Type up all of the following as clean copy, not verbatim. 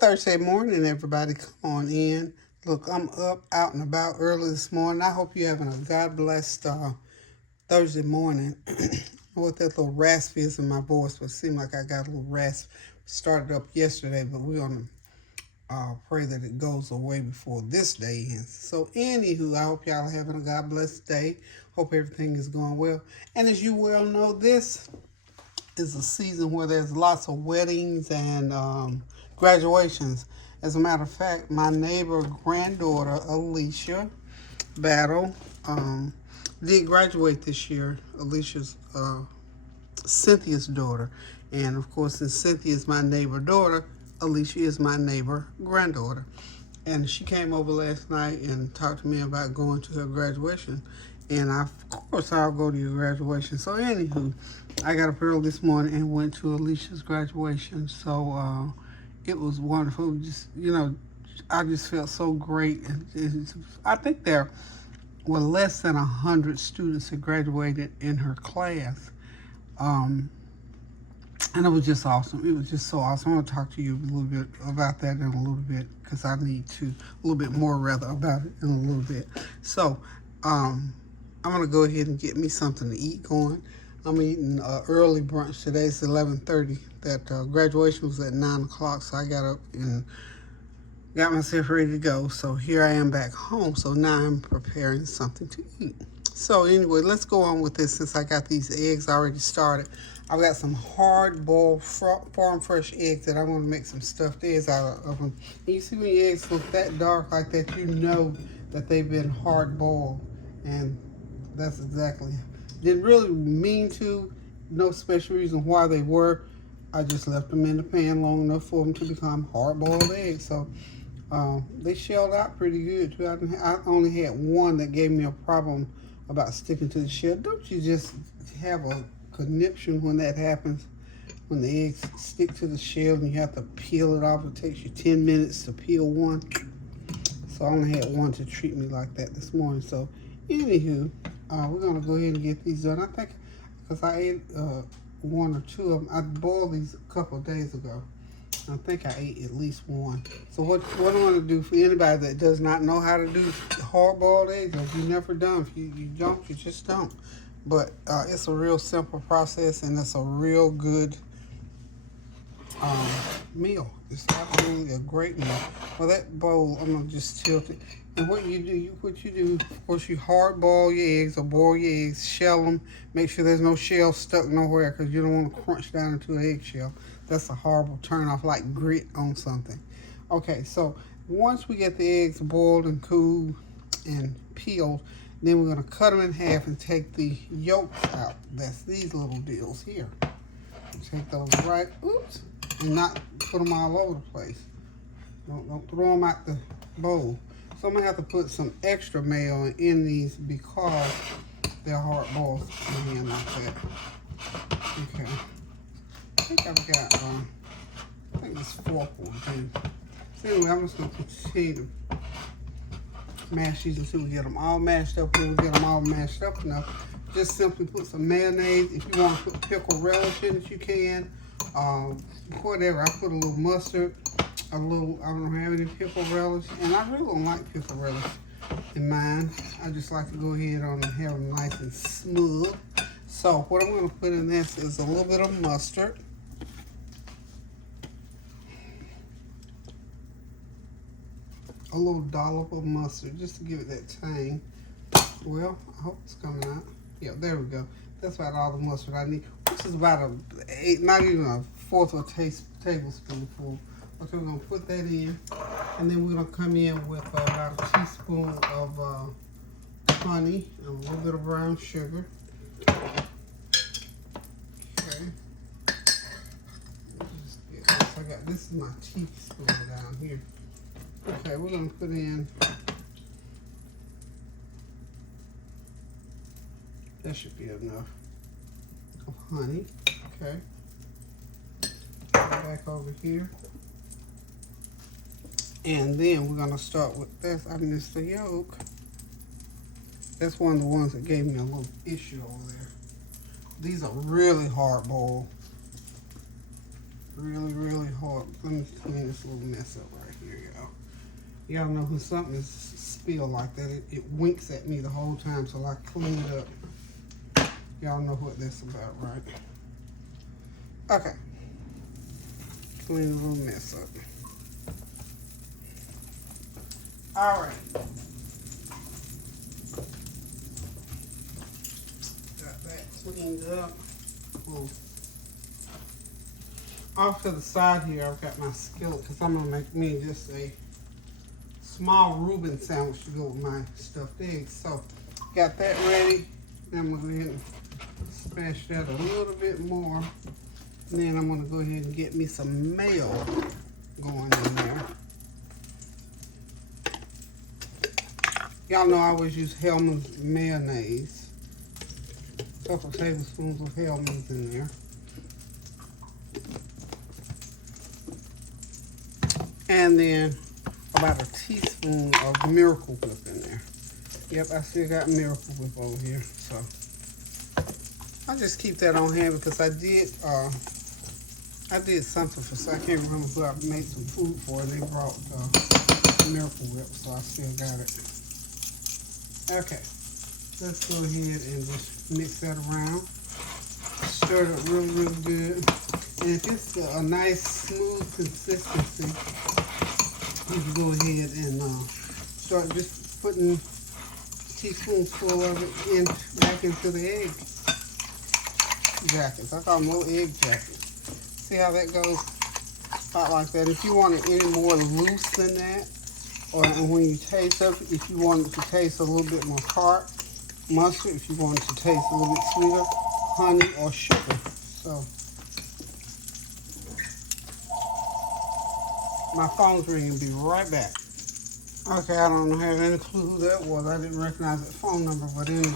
Thursday morning, everybody. Come on in. Look, I'm up, out and about early this morning. I hope you're having a God-blessed Thursday morning. What that little rasp is in my voice, but it seemed like I got a little rasp. Started up yesterday, but we're going to pray that it goes away before this day ends. So, anywho, I hope y'all are having a God-blessed day. Hope everything is going well. And as you well know, this is a season where there's lots of weddings and graduations. As a matter of fact, my neighbor granddaughter Alicia Battle did graduate this year. Alicia's Cynthia's daughter, and of course, since Cynthia is my neighbor daughter, Alicia is my neighbor granddaughter. And she came over last night and talked to me about going to her graduation. And of course, I'll go to your graduation. So, anywho, I got up early this morning and went to Alicia's graduation. So, it was wonderful. Just, I just felt so great. And I think there were less than 100 students that graduated in her class. And it was just awesome. It was just so awesome. I'm going to talk to you a little bit about that in a little bit because I need to, a little bit more rather, about it in a little bit. So, I'm going to go ahead and get me something to eat going. I'm eating early brunch today. It's 11:30. That graduation was at 9 o'clock, so I got up and got myself ready to go. So here I am back home. So now I'm preparing something to eat. So anyway, let's go on with this since I got these eggs already started. I've got some hard-boiled farm fresh eggs that I'm going to make some stuffed eggs out of them. And you see when your eggs look that dark like that, you know that they've been hard-boiled. And that's exactly. Didn't really mean to. No special reason why they were. I just left them in the pan long enough for them to become hard-boiled eggs. So they shelled out pretty good too. I only had one that gave me a problem about sticking to the shell. Don't you just have a conniption when that happens? When the eggs stick to the shell and you have to peel it off. It takes you 10 minutes to peel one. So I only had one to treat me like that this morning. So anywho, we're going to go ahead and get these done. I think because I ate one or two of them. I boiled these a couple of days ago. I think I ate at least one. So what I'm going to do for anybody that does not know how to do hard-boiled eggs, or if you've never done, if you don't, you just don't. But it's a real simple process, and it's a real good meal. It's absolutely a great meal. Well, that bowl, I'm going to just tilt it. And what you do, of course, you hard-boil your eggs or boil your eggs, shell them. Make sure there's no shell stuck nowhere because you don't want to crunch down into an eggshell. That's a horrible turn-off, like grit on something. Okay, so once we get the eggs boiled and cool and peeled, then we're going to cut them in half and take the yolks out. That's these little deals here. Take those right, oops, and not put them all over the place. Don't throw them out the bowl. So I'm going to have to put some extra mayo in these because they're hard boiled in like that. Okay. I think I've got, I think this fork will do. So anyway, I'm just going to continue to mash these until we get them all mashed up. When we get them all mashed up enough, just simply put some mayonnaise. If you want to put pickled relish in it, you can. Whatever. I put a little mustard. I don't have any pickle relish, and I really don't like pickle relish in mine. I just like to go ahead on and have them nice and smooth. So what I'm going to put in this is a little bit of mustard, a little dollop of mustard, just to give it that tang. Well, I hope it's coming out. Yeah, there we go. That's about all the mustard I need, which is about not even a fourth of a tablespoonful. Okay, we're going to put that in, and then we're going to come in with about a teaspoon of honey and a little bit of brown sugar. Okay. This is my teaspoon down here. Okay, we're going to put in, that should be enough of honey. Okay. Back over here. And then we're going to start with this. I missed the yolk. That's one of the ones that gave me a little issue over there. These are really hard boiled. Really, really hard. Let me clean this little mess up right here, y'all. Y'all know when something is spilled like that, it winks at me the whole time till I clean it up. Y'all know what that's about, right? Okay. Clean the little mess up. All right. Got that cleaned up. Cool. Off to the side here, I've got my skillet because I'm gonna make me just a small Reuben sandwich to go with my stuffed eggs. So, got that ready. Then I'm gonna go ahead and smash that a little bit more. And then I'm gonna go ahead and get me some mayo going in there. Y'all know I always use Hellmann's mayonnaise. A couple tablespoons of Hellmann's in there. And then about a teaspoon of Miracle Whip in there. Yep, I still got Miracle Whip over here. So I'll just keep that on hand because I did something for, I can't remember who I made some food for, and they brought Miracle Whip, so I still got it. Okay, let's go ahead and just mix that around. Stir it up really, really good. And if it's a nice, smooth consistency, you can go ahead and start just putting a teaspoonful of it back into the egg jackets. I call them little egg jackets. See how that goes? About like that. If you want it any more loose than that, or when you taste it, if you want it to taste a little bit more tart, mustard. If you want it to taste a little bit sweeter, honey or sugar. So my phone's ringing. Be right back. Okay, I don't have any clue who that was. I didn't recognize that phone number, but anyway,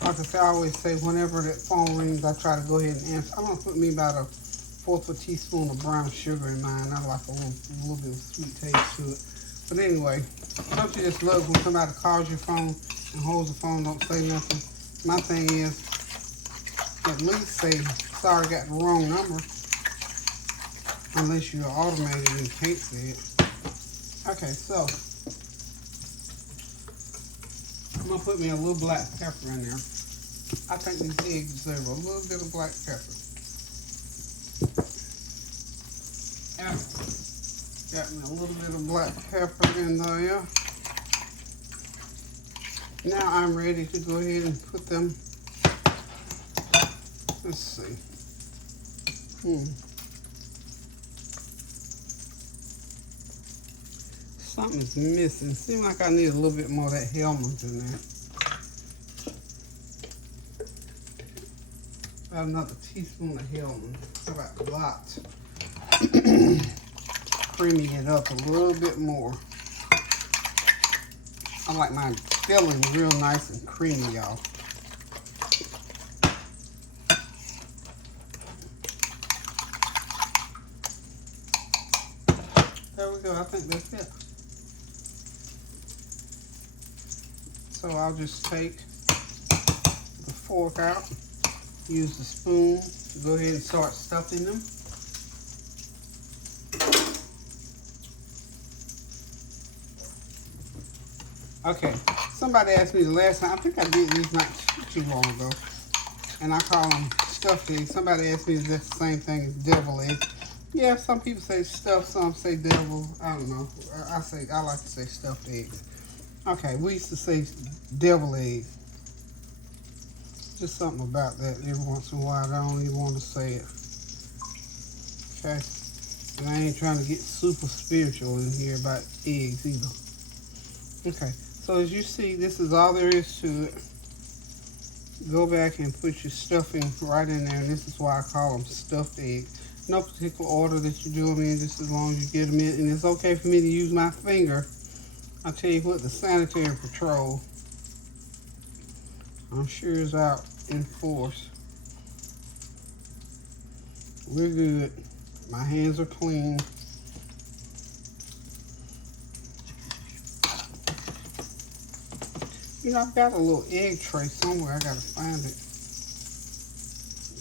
like I say, I always say whenever that phone rings, I try to go ahead and answer. I'm gonna put me about a fourth of a teaspoon of brown sugar in mine. I like a little bit of sweet taste to it. But anyway, don't you just love when somebody calls your phone and holds the phone, don't say nothing? My thing is, at least say, sorry, got the wrong number. Unless you're automated and can't say it. Okay, so I'm gonna put me a little black pepper in there. I think these eggs deserve a little bit of black pepper. Got me a little bit of black pepper in there. Now I'm ready to go ahead and put them. Let's see. Something's missing. Seems like I need a little bit more of that Hellmann's in there. About another teaspoon of Hellmann's. How about a lot? Creamy it up a little bit more. I like mine filling real nice and creamy, y'all. There we go. I think that's it. So I'll just take the fork out, use the spoon to go ahead and start stuffing them. Okay, somebody asked me the last time, I think I did these not too long ago, and I call them stuffed eggs. Somebody asked me is that the same thing as devil eggs. Yeah, some people say stuffed, some say devil. I don't know. I like to say stuffed eggs. Okay, we used to say devil eggs. Just something about that every once in a while. I don't even want to say it. Okay, and I ain't trying to get super spiritual in here about eggs either. Okay. So as you see, this is all there is to it. Go back and put your stuffing right in there, and this is why I call them stuffed eggs. No particular order that you do them in, just as long as you get them in. And it's okay for me to use my finger. I'll tell you what, the sanitary patrol, I'm sure, is out in force. We're good. My hands are clean. You know, I've got a little egg tray somewhere. I gotta find it.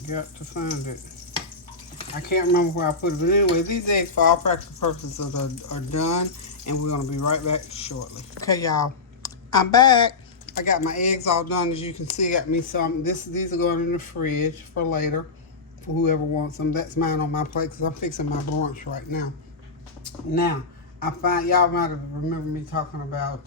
Got to find it. I can't remember where I put it, but anyway, these eggs for all practical purposes are done, and we're gonna be right back shortly. Okay, y'all, I'm back. I got my eggs all done. As you can see, got me some. These are going in the fridge for later, for whoever wants them. That's mine on my plate because I'm fixing my brunch right now. Now, I find y'all might have remembered me talking about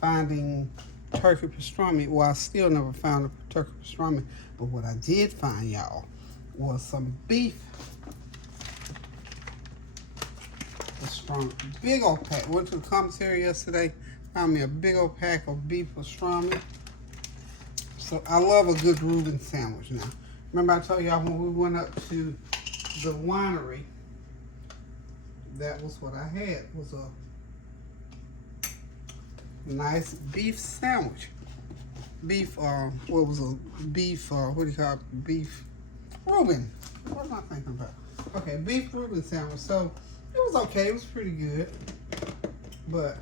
finding turkey pastrami. Well, I still never found a turkey pastrami, but what I did find, y'all, was some beef pastrami. Big old pack. Went to the commissary yesterday, found me a big old pack of beef pastrami. So I love a good Reuben sandwich now. Remember I told y'all when we went up to the winery, that was what I had, was a nice beef sandwich. Beef, what was a beef, what do you call it? Beef Reuben. What am I thinking about? Okay, beef Reuben sandwich. So it was okay. It was pretty good. But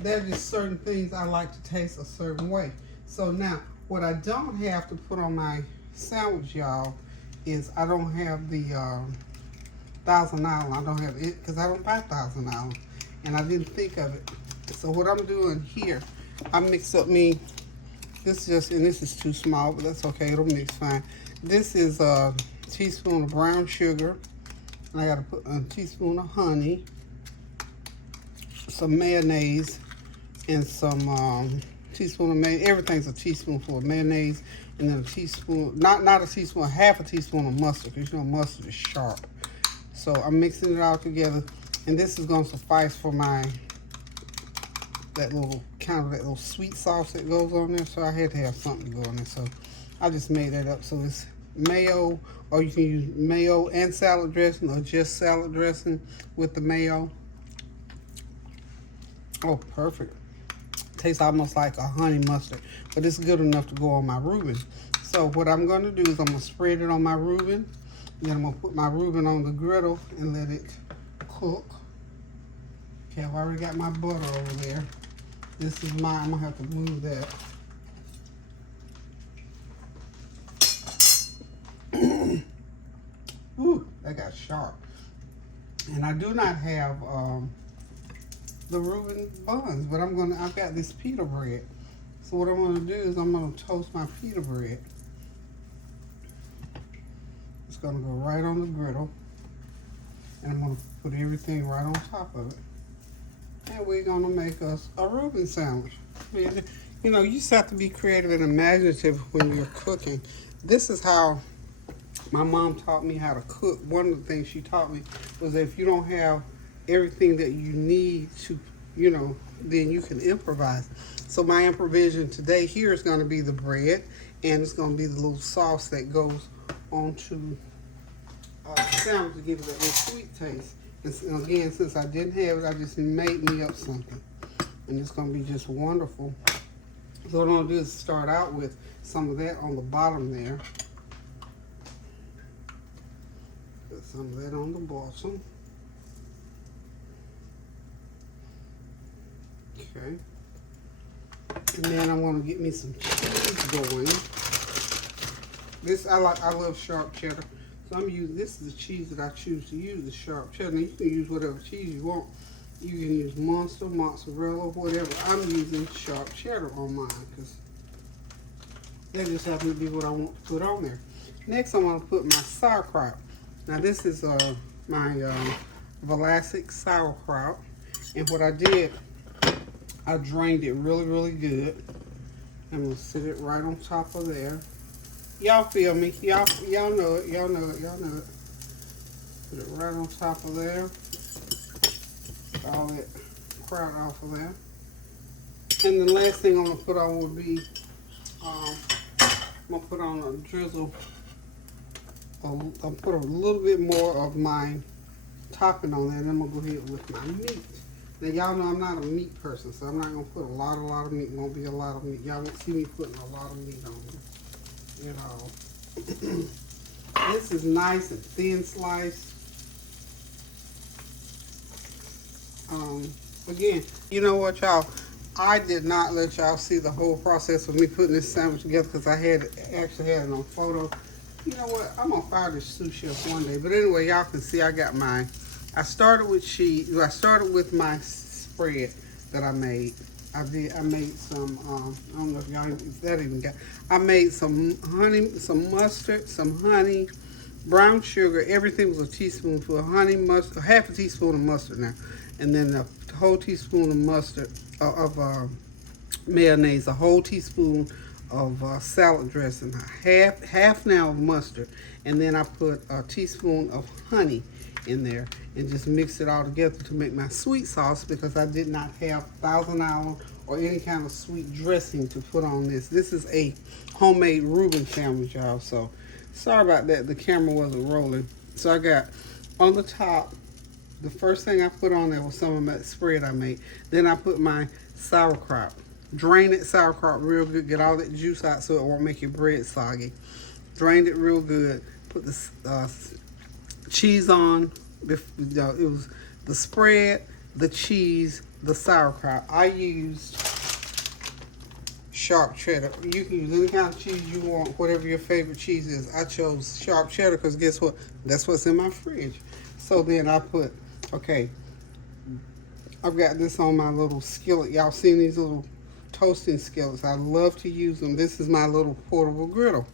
there's just certain things I like to taste a certain way. So now, what I don't have to put on my sandwich, y'all, is I don't have the Thousand Island. I don't have it because I don't buy Thousand Island. And I didn't think of it. So what I'm doing here, I mix up this is too small, but that's okay. It'll mix fine. This is a teaspoon of brown sugar. And I got to put a teaspoon of honey, some mayonnaise, and some teaspoon of mayonnaise. Everything's a teaspoonful of mayonnaise, and then a teaspoon, not a teaspoon, half a teaspoon of mustard, because you know mustard is sharp. So I'm mixing it all together, and this is going to suffice for that little sweet sauce that goes on there. So I had to have something to go on there. So I just made that up. So it's mayo, or you can use mayo and salad dressing, or just salad dressing with the mayo. Oh, perfect. Tastes almost like a honey mustard, but it's good enough to go on my Reuben. So what I'm going to do is I'm going to spread it on my Reuben. Then I'm going to put my Reuben on the griddle and let it cook. Okay, I've already got my butter over there. This is mine. I'm going to have to move that. Ooh, that got sharp. And I do not have the Reuben buns, but I've got this pita bread. So what I'm gonna do is I'm gonna toast my pita bread. It's gonna go right on the griddle. And I'm gonna put everything right on top of it. And we're gonna make us a Reuben sandwich. You know, you just have to be creative and imaginative when you're cooking. This is how my mom taught me how to cook. One of the things she taught me was that if you don't have everything that you need to, then you can improvise. So my improvisation today here is going to be the bread, and it's going to be the little sauce that goes onto the sandwich to give it a little sweet taste. And again, since I didn't have it, I just made me up something, and it's going to be just wonderful. So what I'm going to do is start out with some of that on the bottom there. Put some of that on the bottom. Okay. And then I'm going to get me some cheese going. I love sharp cheddar. So this is the cheese that I choose to use, the sharp cheddar. Now you can use whatever cheese you want. You can use Munster, mozzarella, whatever. I'm using sharp cheddar on mine because that just happens to be what I want to put on there. Next, I'm going to put my sauerkraut. Now this is my Vlasic sauerkraut. And what I did, I drained it really, really good. I'm going to sit it right on top of there. Y'all feel me? Y'all know it. Y'all know it. Y'all know it. Put it right on top of there. All that kraut off of there. And the last thing I'm going to put on will be, I'm going to put on a drizzle. I'll put a little bit more of my topping on there, and I'm going to go ahead with my meat. Now, y'all know I'm not a meat person, so I'm not going to put a lot of meat. It won't be a lot of meat. Y'all won't see me putting a lot of meat on there at all. This is nice and thin sliced. Again, you know what, y'all? I did not let y'all see the whole process of me putting this sandwich together because I actually had it on photo. You know what? I'm gonna fire this sous chef one day. But anyway, y'all can see I got mine. I started with cheese. I started with my spread that I made. I made some. I don't know if y'all if that even got. I made some honey, some mustard, some honey, brown sugar. Everything was a teaspoonful of honey, mustard, half a teaspoon of mustard now, and then a whole teaspoon of mustard of mayonnaise, a whole teaspoon of salad dressing, half now of mustard, and then I put a teaspoon of honey in there and just mix it all together to make my sweet sauce because I did not have Thousand Island or any kind of sweet dressing to put on this. This is a homemade Reuben sandwich, y'all. So sorry about that. The camera wasn't rolling. So I got on the top, the first thing I put on there was some of that spread I made. Then I put my sauerkraut. Drain that sauerkraut real good. Get all that juice out so it won't make your bread soggy. Drained it real good. Put the cheese on. It was the spread, the cheese, the sauerkraut. I used sharp cheddar. You can use any kind of cheese you want, whatever your favorite cheese is. I chose sharp cheddar because guess what? That's what's in my fridge. So then I put, okay, I've got this on my little skillet. Y'all seen these little toasting skillets? I love to use them. This is my little portable griddle.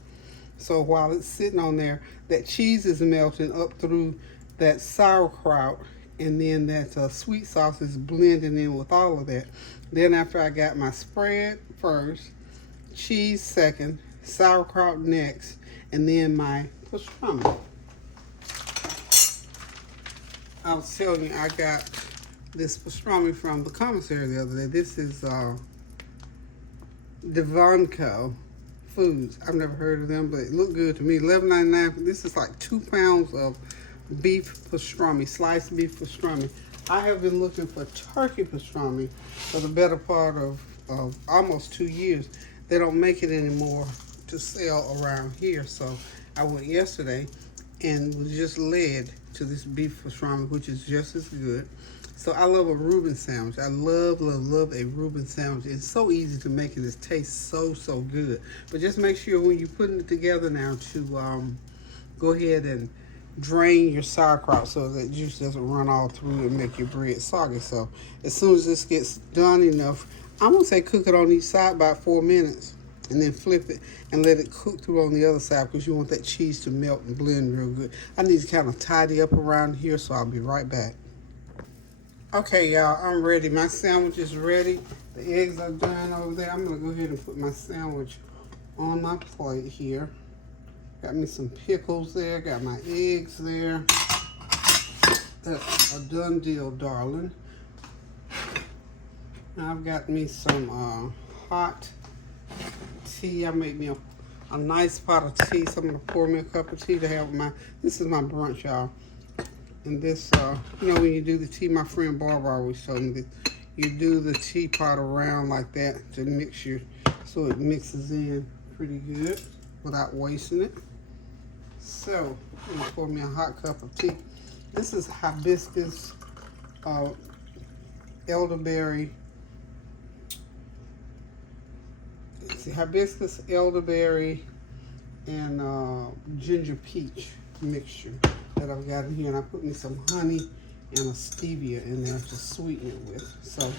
So while it's sitting on there, that cheese is melting up through that sauerkraut, and then that sweet sauce is blending in with all of that. Then after I got my spread first, cheese second, sauerkraut next, and then my pastrami. I was telling you, I got this pastrami from the commissary the other day. This is Devonco Foods. I've never heard of them, but it looked good to me. $11.99. This is like 2 pounds of beef pastrami, sliced beef pastrami. I have been looking for turkey pastrami for the better part of almost 2 years. They don't make it anymore to sell around here, so I went yesterday and was just led to this beef pastrami, which is just as good. So I love a Reuben sandwich. I love a Reuben sandwich. It's so easy to make, and it tastes so good. But just make sure when you're putting it together now to go ahead and drain your sauerkraut so that juice doesn't run all through and make your bread soggy. So as soon as this gets done enough, I'm gonna say cook it on each side about 4 minutes, and then flip it and let it cook through on the other side because you want that cheese to melt and blend real good. I need to kind of tidy up around here, so I'll be right back. Okay, y'all, I'm ready. My sandwich is ready. The eggs are done over there. I'm gonna go ahead and put my sandwich on my plate here. Got me some pickles there. Got my eggs there. That's a done deal, darling. Now I've got me some hot tea. I made me a nice pot of tea. So I'm gonna pour me a cup of tea to have my. This is my brunch, y'all. And this, you know, when you do the tea, my friend Barbara always told me that you do the teapot around like that to mix so it mixes in pretty good without wasting it. So, I'm gonna pour me a hot cup of tea. This is hibiscus, elderberry. It's hibiscus, elderberry, and ginger peach mixture that I've got in here, and I put me some honey and a stevia in there to sweeten it with. So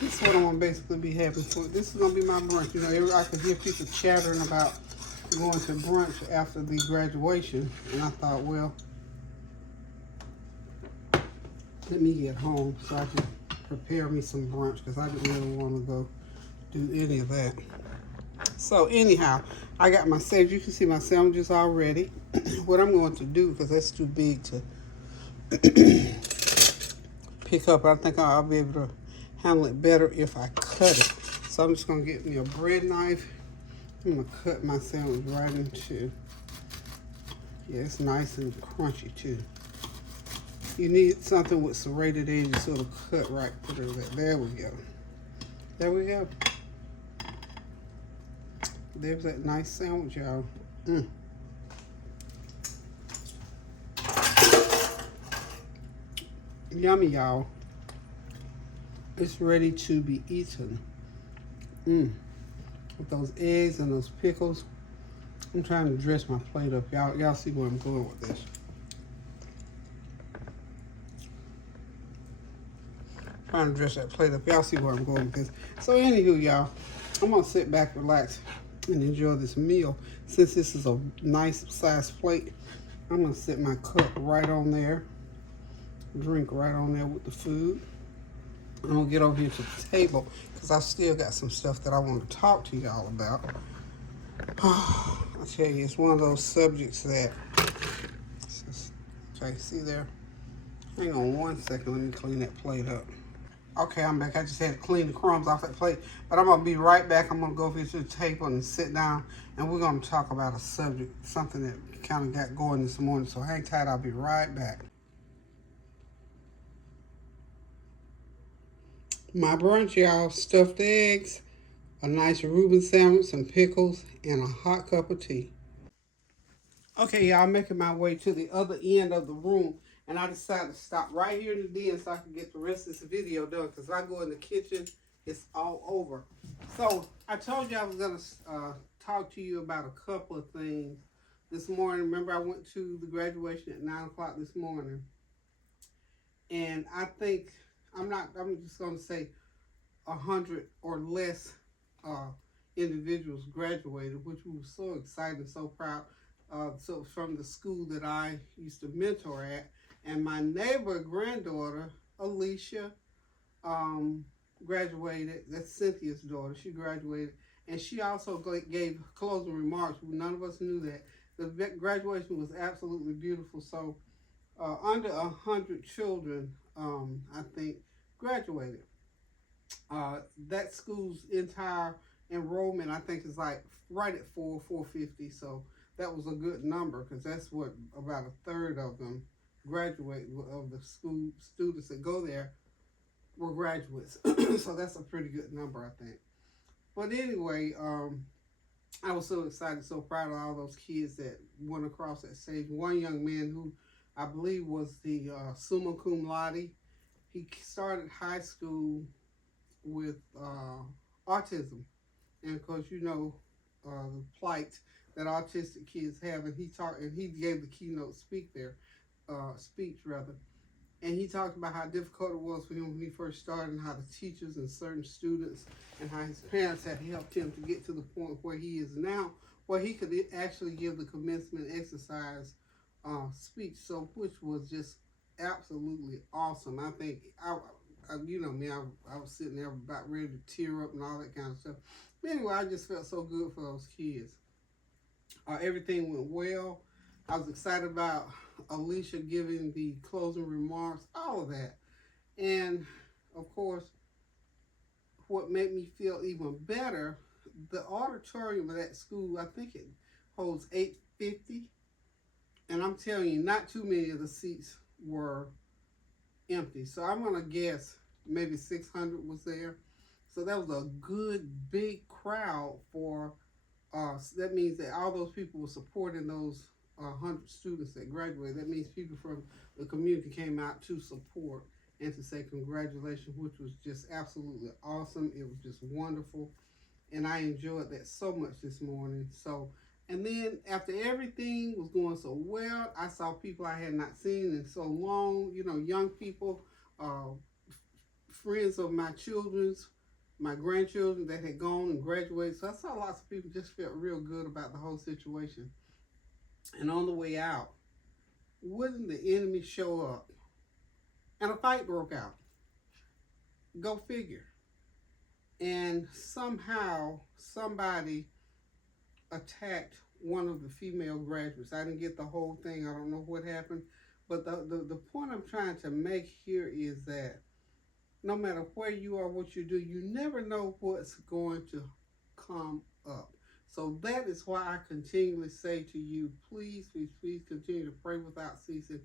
this is what I'm gonna basically be having for. This is gonna be my brunch. You know, I could hear people chattering about going to brunch after the graduation, and I thought, well, let me get home so I can prepare me some brunch because I didn't really want to go do any of that. So anyhow, I got my sandwich. You can see my sandwiches already. What I'm going to do, because that's too big to pick up, I think I'll be able to handle it better if I cut it. So I'm just going to get me a bread knife. I'm going to cut my sandwich right into. Yeah, it's nice and crunchy too. You need something with serrated edges so it'll cut right through that. There we go. There we go. There's that nice sandwich, y'all. Yummy, y'all. It's ready to be eaten. With those eggs and those pickles. I'm trying to dress my plate up. Y'all see where I'm going with this. Trying to dress that plate up. Y'all see where I'm going with this. So anywho, y'all, I'm gonna sit back, relax, and enjoy this meal. Since this is a nice size plate, I'm gonna sit my cup right on there, drink right on there with the food. I'm gonna get over here to the table because I still got some stuff that I want to talk to y'all about. I tell you, it's one of those subjects that. Okay, see there? Hang on one second. Let me clean that plate up. Okay, I'm back. I just had to clean the crumbs off that plate. But I'm going to be right back. I'm going to go over to the table and sit down. And we're going to talk about a subject, something that kind of got going this morning. So hang tight. I'll be right back. My brunch, y'all. Stuffed eggs, a nice Reuben sandwich, some pickles, and a hot cup of tea. Okay, y'all, I'm making my way to the other end of the room, and I decided to stop right here in the den so I can get the rest of this video done, because if I go in the kitchen, it's all over. So, I told you I was going to talk to you about a couple of things this morning. Remember, I went to the graduation at 9 o'clock this morning, and I think, I'm just going to say 100 or less individuals graduated, which we were so excited and so proud. So from the school that I used to mentor at, and my neighbor granddaughter Alicia graduated. That's Cynthia's daughter. She graduated, and she also gave closing remarks. None of us knew that. The graduation was absolutely beautiful. So under 100 children, I think, graduated. That school's entire enrollment, I think, is like right at 450. So that was a good number, because that's what about a third of them graduate of the school students that go there were graduates. So that's a pretty good number, I think. But anyway, I was so excited, so proud of all those kids that went across that stage. One young man who I believe was the summa cum laude. He started high school with autism, and of course, the plight that autistic kids have. And he gave the keynote speech rather, and he talked about how difficult it was for him when he first started, and how the teachers and certain students and how his parents had helped him to get to the point where he is now, where he could actually give the commencement exercise speech. So, which was just absolutely awesome. I think you know me, I was sitting there about ready to tear up and all that kind of stuff. But anyway, I just felt so good for those kids. Everything went well. I was excited about Alicia giving the closing remarks, all of that. And of course, what made me feel even better, the auditorium of that school, I think it holds 850. And I'm telling you, not too many of the seats were empty. So I'm going to guess maybe 600 was there. So that was a good big crowd for that means that all those people were supporting those 100 students that graduated. That means people from the community came out to support and to say congratulations, which was just absolutely awesome. It was just wonderful, and I enjoyed that so much this morning. So, and then after everything was going so well, I saw people I had not seen in so long. Young people, uh, friends of my children's, my grandchildren that had gone and graduated. So I saw lots of people just felt real good about the whole situation. And on the way out, wouldn't the enemy show up? And a fight broke out. Go figure. And somehow somebody attacked one of the female graduates. I didn't get the whole thing. I don't know what happened. But the point I'm trying to make here is that no matter where you are, what you do, you never know what's going to come up. So that is why I continually say to you, please, please, please continue to pray without ceasing.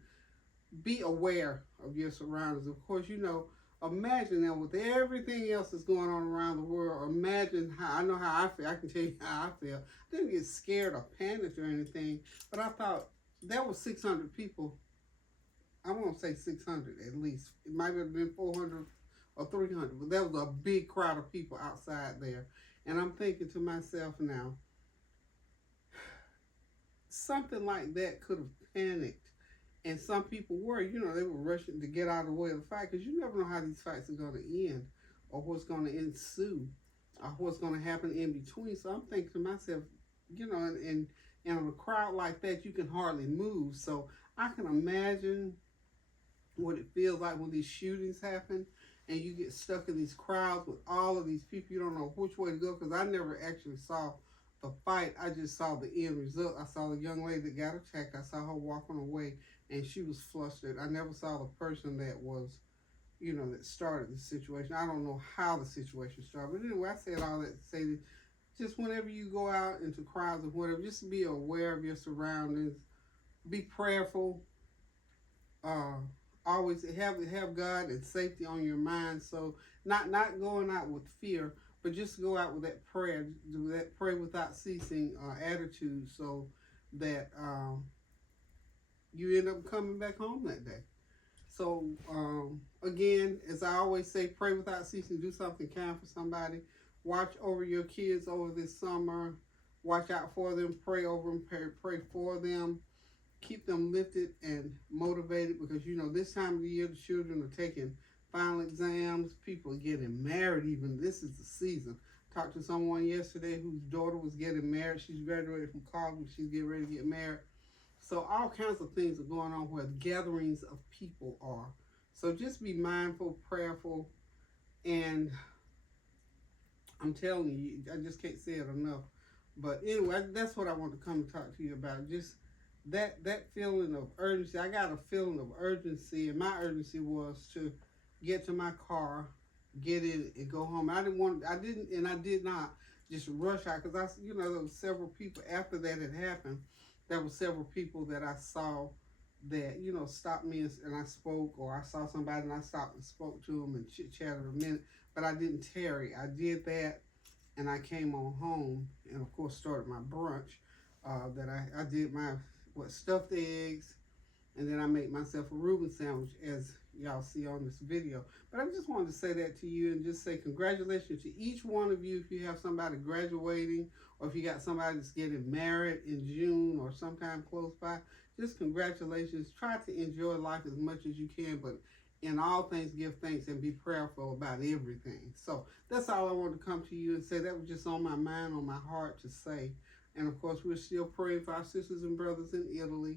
Be aware of your surroundings. Of course, imagine now with everything else that's going on around the world, imagine how, I know how I feel. I can tell you how I feel. I didn't get scared or panicked or anything, but I thought that was 600 people. I won't say 600 at least. It might have been 400 or 300, but that was a big crowd of people outside there. And I'm thinking to myself now, something like that could have panicked. And some people were, they were rushing to get out of the way of the fight because you never know how these fights are going to end or what's going to ensue or what's going to happen in between. So I'm thinking to myself, and in a crowd like that, you can hardly move. So I can imagine what it feels like when these shootings happen and you get stuck in these crowds with all of these people. You don't know which way to go because I never actually saw the fight. I just saw the end result. I saw the young lady that got attacked. I saw her walking away and she was flustered. I never saw the person that was, that started the situation. I don't know how the situation started. But anyway, I said all that to say that just whenever you go out into crowds or whatever, just be aware of your surroundings. Be prayerful, uh, always have God and safety on your mind. So not going out with fear, but just go out with that prayer, do that pray without ceasing attitude, so that you end up coming back home that day. So again, as I always say, pray without ceasing. Do something kind for somebody. Watch over your kids over this summer. Watch out for them. Pray over them. Pray for them, keep them lifted and motivated because this time of the year the children are taking final exams, people are getting married. Even this is the season. Talked to someone yesterday whose daughter was getting married. She's graduated from college, she's getting ready to get married. So all kinds of things are going on where gatherings of people are. So just be mindful, prayerful, and I'm telling you, I just can't say it enough. But anyway, that's what I want to come and talk to you about. Just that feeling of urgency. I got a feeling of urgency, and my urgency was to get to my car, get in, and go home. I did not just rush out because there was several people after that had happened. There were several people that I saw that stopped me and I spoke, or I saw somebody and I stopped and spoke to them and chit chatted a minute. But I didn't tarry. I did that, and I came on home, and of course started my brunch. That I did my stuffed eggs, and then I made myself a Reuben sandwich, as y'all see on this video. But I just wanted to say that to you and just say congratulations to each one of you. If you have somebody graduating, or if you got somebody that's getting married in June or sometime close by, just congratulations. Try to enjoy life as much as you can, but in all things give thanks and be prayerful about everything. So that's all I wanted to come to you and say. That was just on my mind, on my heart to say. And of course, we're still praying for our sisters and brothers in Italy,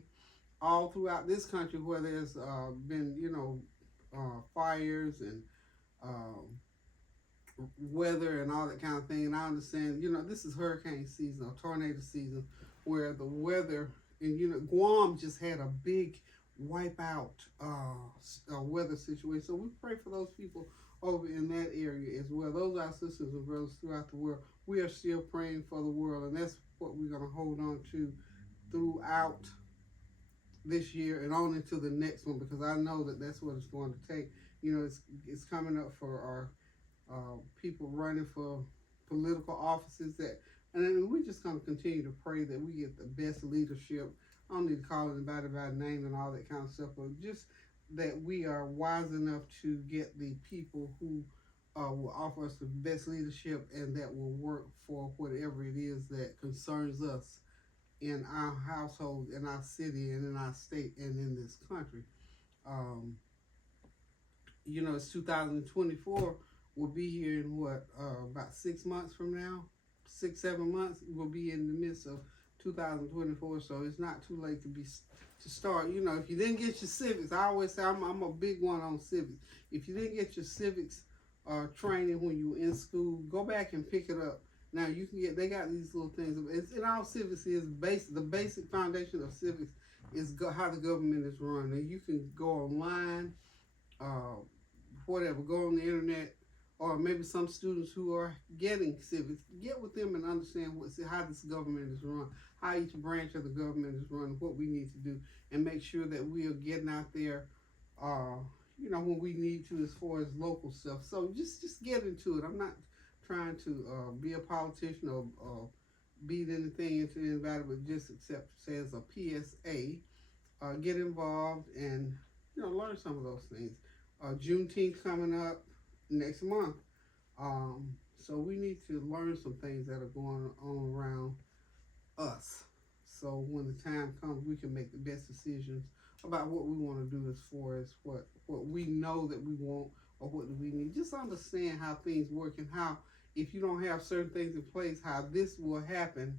all throughout this country where there's been, fires and um, weather and all that kind of thing. And I understand, this is hurricane season or tornado season where the weather, and Guam just had a big wipeout weather situation. So we pray for those people over in that area as well. Those are our sisters and brothers throughout the world. We are still praying for the world, and that's what we're going to hold on to throughout this year and on into the next one, because I know that that's what it's going to take. It's coming up for our people running for political offices, and we're just going to continue to pray that we get the best leadership. I don't need to call anybody by name and all that kind of stuff, but just that we are wise enough to get the people who will offer us the best leadership and that will work for whatever it is that concerns us in our household, in our city, and in our state, and in this country. Um, it's 2024. We'll be here in about 6 months from now, 6, 7 months. We'll be in the midst of 2024, so it's not too late to start. If you didn't get your civics, I always say I'm a big one on civics. If you didn't get your civics training when you were in school, go back and pick it up. Now you can get. They got these little things. In all civics is the basic foundation of civics is how the government is run, and you can go online, uh, whatever, go on the internet, or maybe some students who are getting civics, get with them and understand how this government is run, how each branch of the government is run, what we need to do, and make sure that we are getting out there, when we need to as far as local stuff. So just get into it. I'm not trying to be a politician or beat anything into anybody, but just accept, say, as a PSA, get involved and learn some of those things. Juneteenth coming up next month, so we need to learn some things that are going on around us. So when the time comes, we can make the best decisions about what we want to do as far as what we know that we want or what do we need. Just understand how things work and how if you don't have certain things in place, how this will happen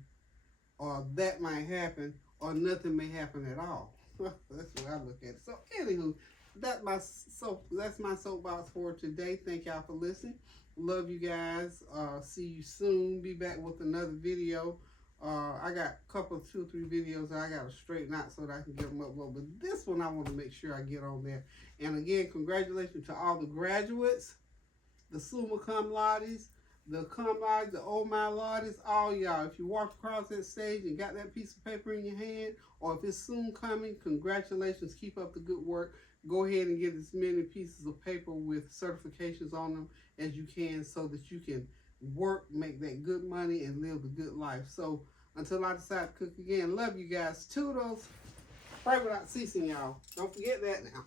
or that might happen or nothing may happen at all. That's what I look at. So anywho, that's my soapbox for today. Thank y'all for listening. Love you guys. See you soon. Be back with another video. I got a couple, 2 or 3 videos that I got to straighten out so that I can get them uploaded. But this one I want to make sure I get on there. And again, congratulations to all the graduates, the summa cum laudes, the cum laudes, the oh my laudes, all y'all. If you walk across that stage and got that piece of paper in your hand, or if it's soon coming, congratulations. Keep up the good work. Go ahead and get as many pieces of paper with certifications on them as you can so that you can work, make that good money, and live the good life. So until I decide to cook again, love you guys. Toodles. Pray without ceasing, y'all. Don't forget that now.